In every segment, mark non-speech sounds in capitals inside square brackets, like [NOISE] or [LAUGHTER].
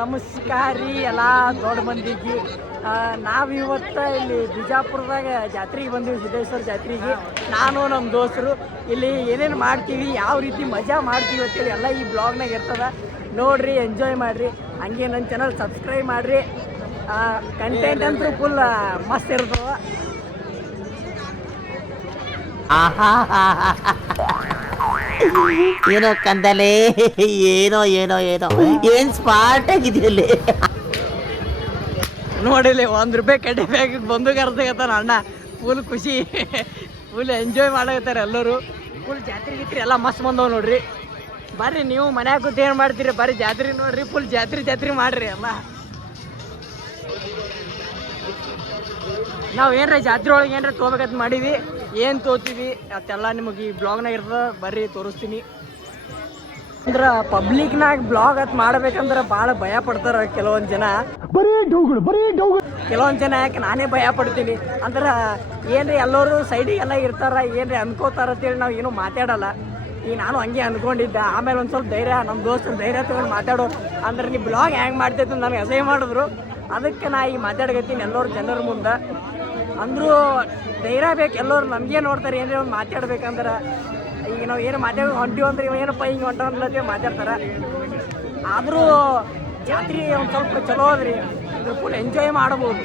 ನಮಸ್ಕಾರ ರೀ ಎಲ್ಲ ದೊಡ್ಡ ಮಂದಿಗೆ. ನಾವು ಇವತ್ತು ಇಲ್ಲಿ ಬಿಜಾಪುರದಾಗ ಜಾತ್ರೆಗೆ ಬಂದೀವಿ, ಸಿದ್ದೇಶ್ವರ ಜಾತ್ರೆಗೆ. ನಾನು ನಮ್ಮ ದೋಸ್ತರು. ಇಲ್ಲಿ ಏನೇನು ಮಾಡ್ತೀವಿ, ಯಾವ ರೀತಿ ಮಜಾ ಮಾಡ್ತೀವಿ ಅಂತೇಳಿ ಎಲ್ಲ ಈ ಬ್ಲಾಗ್ನಾಗ ಇರ್ತದ. ನೋಡಿರಿ ಎಂಜಾಯ್ ಮಾಡಿರಿ. ಹಂಗೆ ನನ್ನ ಚಾನಲ್ ಸಬ್ಸ್ಕ್ರೈಬ್ ಮಾಡಿರಿ. ಕಂಟೆಂಟ್ ಅಂತೂ ಫುಲ್ ಮಸ್ತ್ ಇರ್ತದ. ಏನೋ ಕಂದಲೆ, ಏನೋ ಏನೋ ಏನೋ. ಏನ್ ಸ್ಮಾರ್ಟ್ ಆಗಿದೆಯಲ್ಲಿ ನೋಡಿಲಿ ಒಂದ್ ರೂಪಾಯಿ ಕಡಿಮೆ ಬ್ಯಾಗ್ ಬಂದು ಕರ್ಸಕತ್ತಾನ ಅಣ್ಣ. ಫುಲ್ ಖುಷಿ. ಫುಲ್ ಎಂಜಾಯ್ ಮಾಡಕತ್ತಾರೆ ಎಲ್ಲರೂ. ಫುಲ್ ಜಾತ್ರೆ ಗಿತ್ರಿ ಎಲ್ಲ ಮಸ್ತ್ ಬಂದವ ನೋಡ್ರಿ. ಬರ್ರಿ, ನೀವು ಮನ್ಯಾಗ ಕೂತ್ ಏನು ಮಾಡ್ತೀರಿ? ಬರ್ರಿ ಜಾತ್ರೆ ನೋಡ್ರಿ ಫುಲ್ ಜಾತ್ರೆ ಜಾತ್ರೆ ಮಾಡ್ರಿ ಎಲ್ಲ ನಾವು ಏನ್ರ ಜಾತ್ರೆ ಒಳಗೆ ಏನ್ರ ತೊಗೋಬೇಕಂತ ಮಾಡೀವಿ. ಏನು ತೋತೀವಿ ಅದೆಲ್ಲ ನಿಮಗೆ ಈ ಬ್ಲಾಗ್ನಾಗ ಇರ್ತದ ಬರ್ರಿ ತೋರಿಸ್ತೀನಿ. ಅಂದ್ರ ಪಬ್ಲಿಕ್ನಾಗ ಬ್ಲಾಗ್ ಅತ್ ಮಾಡ್ಬೇಕಂದ್ರ ಭಾಳ ಭಯ ಪಡ್ತಾರ ಕೆಲವೊಂದ್ ಜನ. ಕೆಲವೊಂದ್ ಜನ ಯಾಕೆ ನಾನೇ ಭಯ ಪಡ್ತೀನಿ. ಅಂದ್ರ ಏನ್ರಿ ಎಲ್ಲರೂ ಸೈಡಿಗೆ ಎಲ್ಲ ಇರ್ತಾರ ಏನ್ರಿ ಅನ್ಕೋತಾರ ಅಂತೇಳಿ ನಾವು ಏನು ಮಾತಾಡಲ್ಲ. ಈಗ ನಾನು ಹಂಗೆ ಅನ್ಕೊಂಡಿದ್ದೆ ಆಮೇಲೆ ಒಂದು ಸ್ವಲ್ಪ ಧೈರ್ಯ ನಮ್ಮ ದೋಸ್ತರು ಧೈರ್ಯ ತಗೊಂಡು ಮಾತಾಡೋ. ಅಂದ್ರೆ ನೀವು ಬ್ಲಾಗ್ ಹ್ಯಾಂಗ್ ಮಾಡ್ತೈತೆ ನನಗೆ ಅಸಹ್ಯ ಮಾಡಿದ್ರು. ಅದಕ್ಕೆ ನಾ ಈಗ ಮಾತಾಡಕತ್ತೀನಿ ಎಲ್ಲರೂ ಜನರ ಮುಂದೆ. ಅಂದರೂ ಧೈರ್ಯ ಬೇಕು, ಎಲ್ಲರು ನಮಗೆ ನೋಡ್ತಾರೆ ಏನೇ ಒಂದು ಮಾತಾಡ್ಬೇಕಂದ್ರೆ? ಈಗ ನಾವು ಏನು ಮಾತಾಡೋ, ಹೊಂಟಿವಿ ಅಂದ್ರೆ ಏನಪ್ಪ ಹಿಂಗೆ ಅನ್ಲತ್ತೆ ಮಾತಾಡ್ತಾರೆ. ಆದರೂ ಜಾತ್ರೆ ಒಂದು ಸ್ವಲ್ಪ ಚಲೋ ಅದ್ರಿ ಇದ್ರ ಫುಲ್ ಎಂಜಾಯ್ ಮಾಡ್ಬೋದು.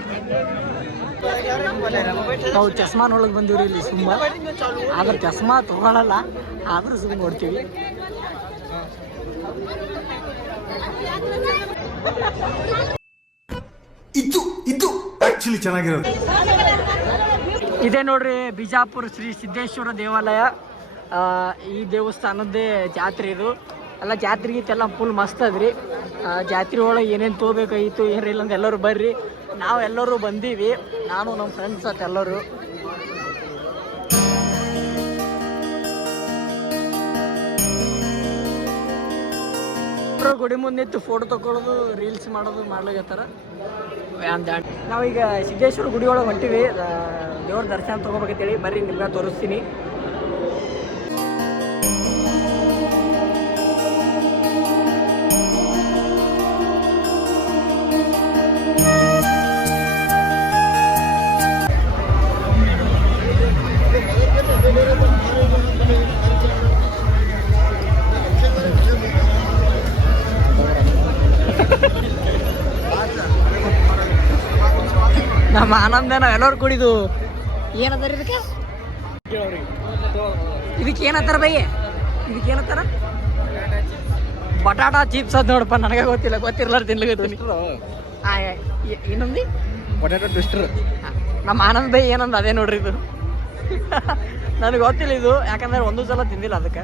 ನಾವು ಚಸ್ಮಾನೊಳಗೆ ಬಂದಿವ್ರಿ ಇಲ್ಲಿ ಸುಮ್ಮ. ಆದ್ರೆ ಚಸ್ಮಾ ತಗೊಳಲ್ಲ, ಆದರೂ ಸುಮ್ಮ ನೋಡ್ತೀವಿ. ಆಕ್ಚುಲಿ ಚೆನ್ನಾಗಿರೋದು. ಇದೆ ನೋಡ್ರಿ, ಬಿಜಾಪುರ ಶ್ರೀ ಸಿದ್ದೇಶ್ವರ ದೇವಾಲಯ. ಈ ದೇವಸ್ಥಾನದ್ದೇ ಜಾತ್ರೆ ಇದು. ಎಲ್ಲ ಜಾತ್ರೆ ಗೀತೆಲ್ಲ ಫುಲ್ ಮಸ್ತ್ ಅದ್ರಿ. ಜಾತ್ರೆ ಒಳಗೆ ಏನೇನು ತೊಗೋಬೇಕಾಗಿತ್ತು ಏನಿಲ್ಲ ಅಂತ ಎಲ್ಲರೂ ಬರ್ರಿ. ನಾವೆಲ್ಲರೂ ಬಂದೀವಿ. ನಾನು ನಮ್ಮ ಫ್ರೆಂಡ್ಸ್ ಅಟ್ ಎಲ್ಲರೂ. ಇಬ್ರು ಗುಡಿ ಮುಂದೆ ನಿಂತು ಫೋಟೋ ತಗೊಳ್ಳೋದು ರೀಲ್ಸ್ ಮಾಡೋದು ಮಾಡ್ಲಾಗತ್ತಾರ ನಾವೀಗ ಸಿದ್ದೇಶ್ವರ ಗುಡಿ ಒಳಗೆ ಹೊಂಟಿವಿ ದೇವ್ರ ದರ್ಶನ ತಗೋಬೇಕಂತೇಳಿ ಬರ್ರಿ ನಿಮ್ಗೆ ತೋರಿಸ್ತೀನಿ. ನಮ್ಮ ಆನಂದ ನಾವ್ ಎಲ್ಲರೂ ಕುಡಿದು ಏನದಾರ ಇದಕ್ಕೆ? ಇದಕ್ಕೆ ಏನತ್ತಾರ ಬೈ? ಇದಕ್ಕೆ ಏನತ್ತಾರ ಬಟಾಟಾ ಚಿಪ್ಸ್ ಅದ್ ನೋಡಪ್ಪ ನನಗೆ ಗೊತ್ತಿಲ್ಲ ಗೊತ್ತಿರ್ಲಾರ ತಿನ್ಲಿಕ್ಕೆ ಏನಂದಿ ಪೊಟ್ಯಾಟೊ ಟ್ವಿಸ್ಟರ್ ನಮ್ಮ ಆನಂದ್ ಬೈ ಏನಂದ ಅದೇ ನೋಡ್ರಿ ಇದು. [LAUGHS] ನನಗೆ ಗೊತ್ತಿಲ್ಲ ಇದು ಯಾಕಂದ್ರೆ ಒಂದು ಸಲ ತಿಂದಿಲ್ಲ ಅದಕ್ಕೆ.